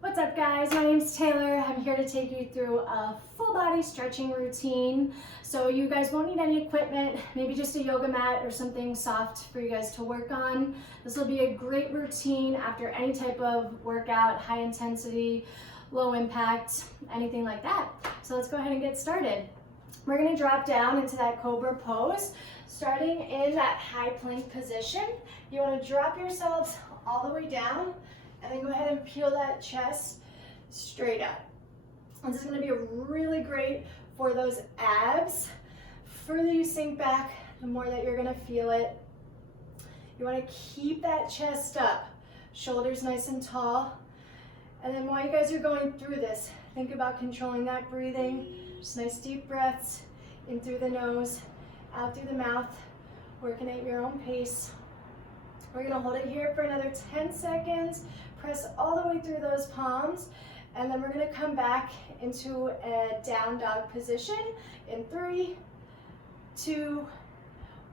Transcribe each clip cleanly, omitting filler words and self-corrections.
What's up guys, my name's Taylor. I'm here to take you through a full body stretching routine. So you guys won't need any equipment, maybe just a yoga mat or something soft for you guys to work on. This will be a great routine after any type of workout, high intensity, low impact, anything like that. So let's go ahead and get started. We're gonna drop down into that cobra pose, starting in that high plank position. You wanna drop yourselves all the way down and then go ahead and peel that chest straight up. And this is gonna be really great for those abs. Further you sink back, the more that you're gonna feel it. You wanna keep that chest up, shoulders nice and tall. And then while you guys are going through this, think about controlling that breathing. Just nice deep breaths, in through the nose, out through the mouth, working at your own pace. We're gonna hold it here for another 10 seconds. Press all the way through those palms, and then we're gonna come back into a down dog position in 3, 2,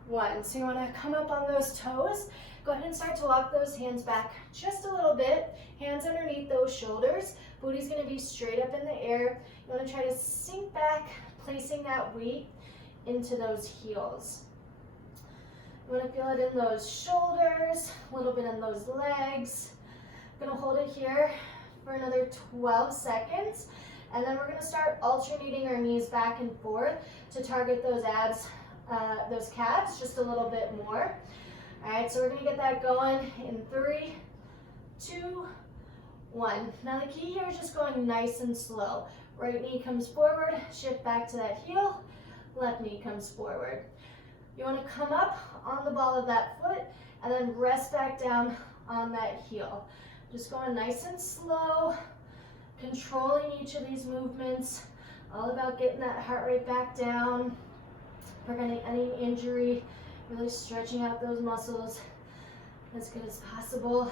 1. So you wanna come up on those toes. Go ahead and start to walk those hands back just a little bit. Hands underneath those shoulders. Booty's gonna be straight up in the air. You wanna try to sink back, placing that weight into those heels. You wanna feel it in those shoulders, a little bit in those legs. Gonna hold it here for another 12 seconds. And then we're gonna start alternating our knees back and forth to target those abs, those calves just a little bit more. All right, so we're gonna get that going in 3, 2, 1. Now the key here is just going nice and slow. Right knee comes forward, shift back to that heel, left knee comes forward. You wanna come up on the ball of that foot and then rest back down on that heel. Just going nice and slow, controlling each of these movements, all about getting that heart rate back down, preventing any injury, really stretching out those muscles as good as possible.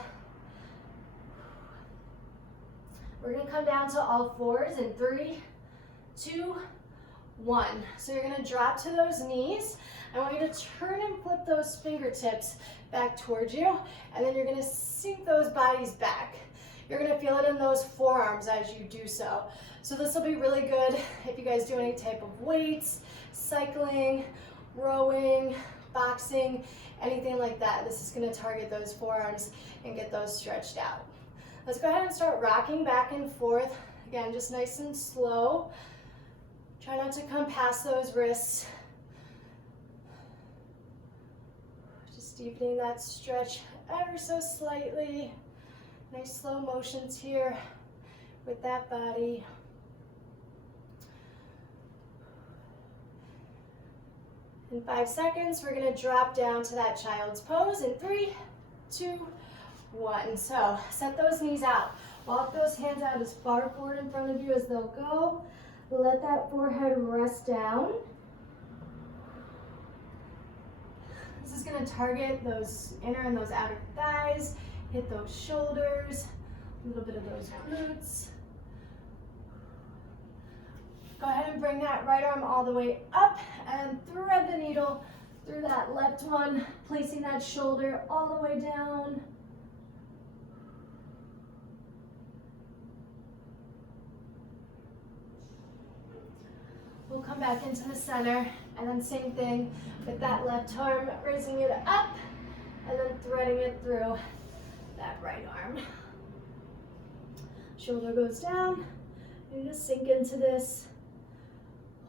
We're gonna come down to all fours in 3, 2, 1. So you're gonna drop to those knees. I want you to turn and flip those fingertips back towards you, and then you're gonna sink those bodies back. You're gonna feel it in those forearms as you do so. So this will be really good if you guys do any type of weights, cycling, rowing, boxing, anything like that. This is gonna target those forearms and get those stretched out. Let's go ahead and start rocking back and forth. Again, just nice and slow. Try not to come past those wrists. Just deepening that stretch ever so slightly. Nice slow motions here with that body. In 5 seconds, we're gonna drop down to that child's pose in 3, 2, 1. So set those knees out. Walk those hands out as far forward in front of you as they'll go. Let that forehead rest down. This is gonna target those inner and those outer thighs, hit those shoulders, a little bit of those glutes. Go ahead and bring that right arm all the way up and thread the needle through that left one, placing that shoulder all the way down. We'll come back into the center, and then same thing with that left arm, raising it up, and then threading it through that right arm. Shoulder goes down, and just sink into this.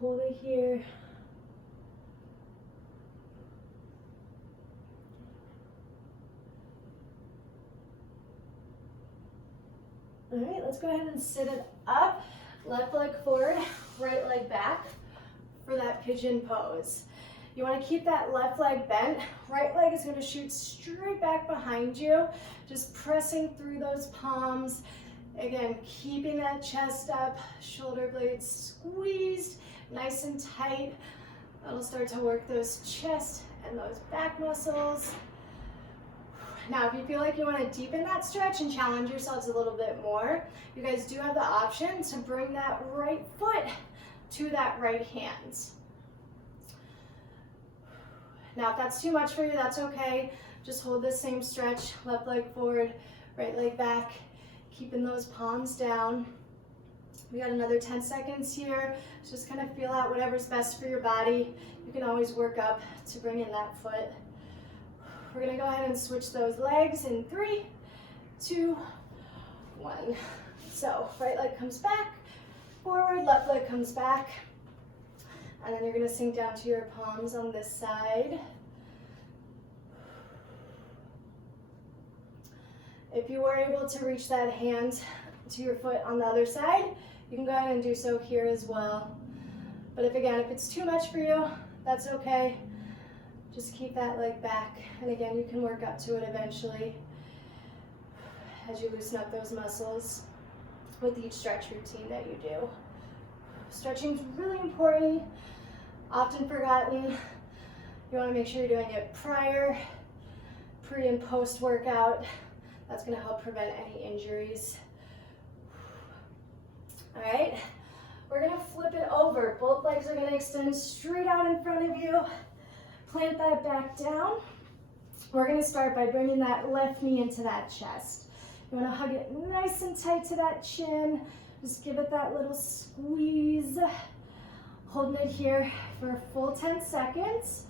Hold it here. All right, let's go ahead and sit it up. Left leg forward, right leg back for that pigeon pose. You want to keep that left leg bent. Right leg is going to shoot straight back behind you, just pressing through those palms. Again, keeping that chest up, shoulder blades squeezed, nice and tight. That'll start to work those chest and those back muscles. Now, if you feel like you want to deepen that stretch and challenge yourselves a little bit more, you guys do have the option to bring that right foot to that right hand. Now, if that's too much for you, that's okay. Just hold the same stretch, left leg forward, right leg back. Keeping those palms down. We got another 10 seconds here. Just kind of feel out whatever's best for your body. You can always work up to bring in that foot. We're gonna go ahead and switch those legs in 3, 2, 1. So right leg comes back, forward, left leg comes back. And then you're gonna sink down to your palms on this side. If you were able to reach that hand to your foot on the other side, you can go ahead and do so here as well. But if it's too much for you, that's okay. Just keep that leg back. And again, you can work up to it eventually as you loosen up those muscles with each stretch routine that you do. Stretching is really important, often forgotten. You want to make sure you're doing it prior, pre and post workout. That's going to help prevent any injuries. All right, we're going to flip it over. Both legs are going to extend straight out in front of you. Plant that back down. We're going to start by bringing that left knee into that chest. You want to hug it nice and tight to that chin. Just give it that little squeeze. Holding it here for a full 10 seconds.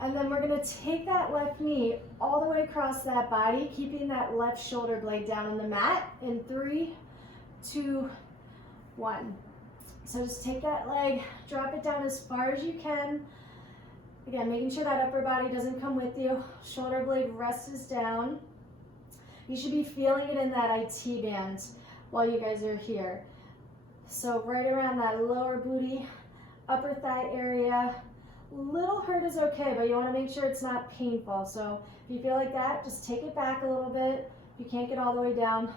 And then we're going to take that left knee all the way across that body, keeping that left shoulder blade down on the mat in 3, 2, 1. So just take that leg, drop it down as far as you can. Again, making sure that upper body doesn't come with you. Shoulder blade rests down. You should be feeling it in that IT band while you guys are here. So right around that lower booty, upper thigh area. Little hurt is okay, but you want to make sure it's not painful. So if you feel like that, just take it back a little bit. If you can't get all the way down,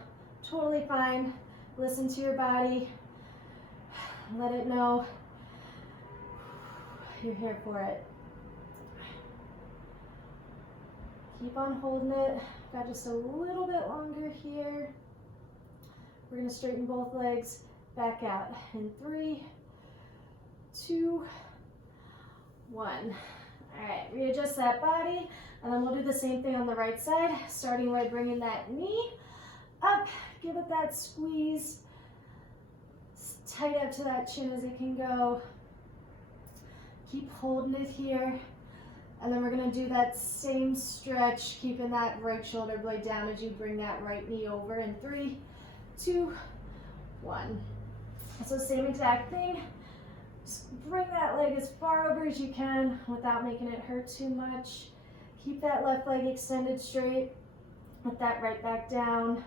totally fine. Listen to your body. Let it know you're here for it. Keep on holding it. Got just a little bit longer here. We're going to straighten both legs back out in 3, 2, 1. All right, readjust that body, and then we'll do the same thing on the right side, starting by bringing that knee up. Give it that squeeze. Tight up to that chin as it can go. Keep holding it here. And then we're going to do that same stretch, keeping that right shoulder blade down as you bring that right knee over in 3, 2, 1. So same exact thing. Just bring that leg as far over as you can without making it hurt too much. Keep that left leg extended straight with that right back down.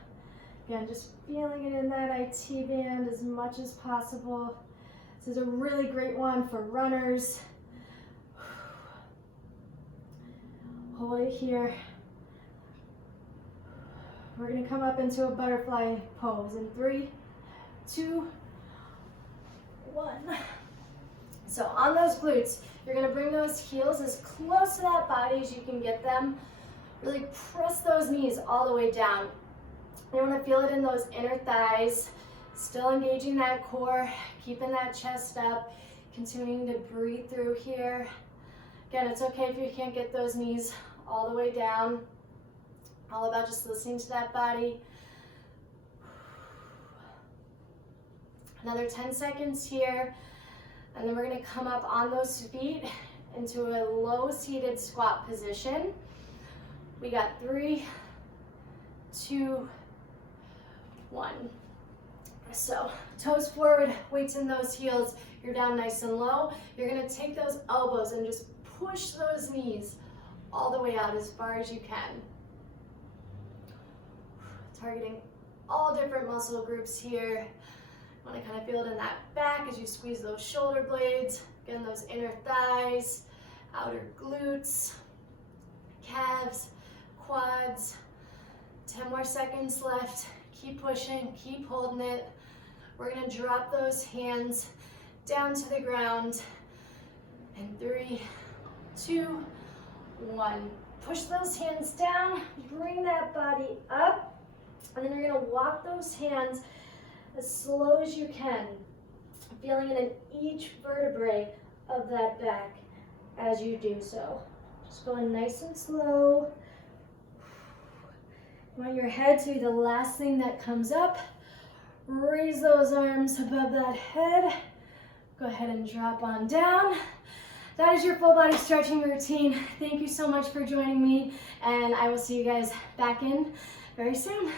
Again, just feeling it in that IT band as much as possible. This is a really great one for runners. Hold it here. We're going to come up into a butterfly pose in 3, 2, 1. So on those glutes, you're going to bring those heels as close to that body as you can get them. Really press those knees all the way down. You want to feel it in those inner thighs, still engaging that core, keeping that chest up, continuing to breathe through here. Again, it's okay if you can't get those knees all the way down. All about just listening to that body. Another 10 seconds here. And then we're going to come up on those feet into a low seated squat position. We got 3, 2, 1. So toes forward, weights in those heels. You're down nice and low. You're going to take those elbows and just push those knees all the way out as far as you can. Targeting all different muscle groups here. You want to kind of feel it in that back as you squeeze those shoulder blades. Again, those inner thighs, outer glutes, calves, quads. 10 more seconds left. Keep pushing, keep holding it. We're going to drop those hands down to the ground. And 3, 2, 1. Push those hands down, bring that body up, and then you're going to walk those hands as slow as you can, feeling it in each vertebrae of that back as you do so. Just going nice and slow. You want your head to be the last thing that comes up. Raise those arms above that head. Go ahead and drop on down. That is your full body stretching routine. Thank you so much for joining me, and I will see you guys back in very soon.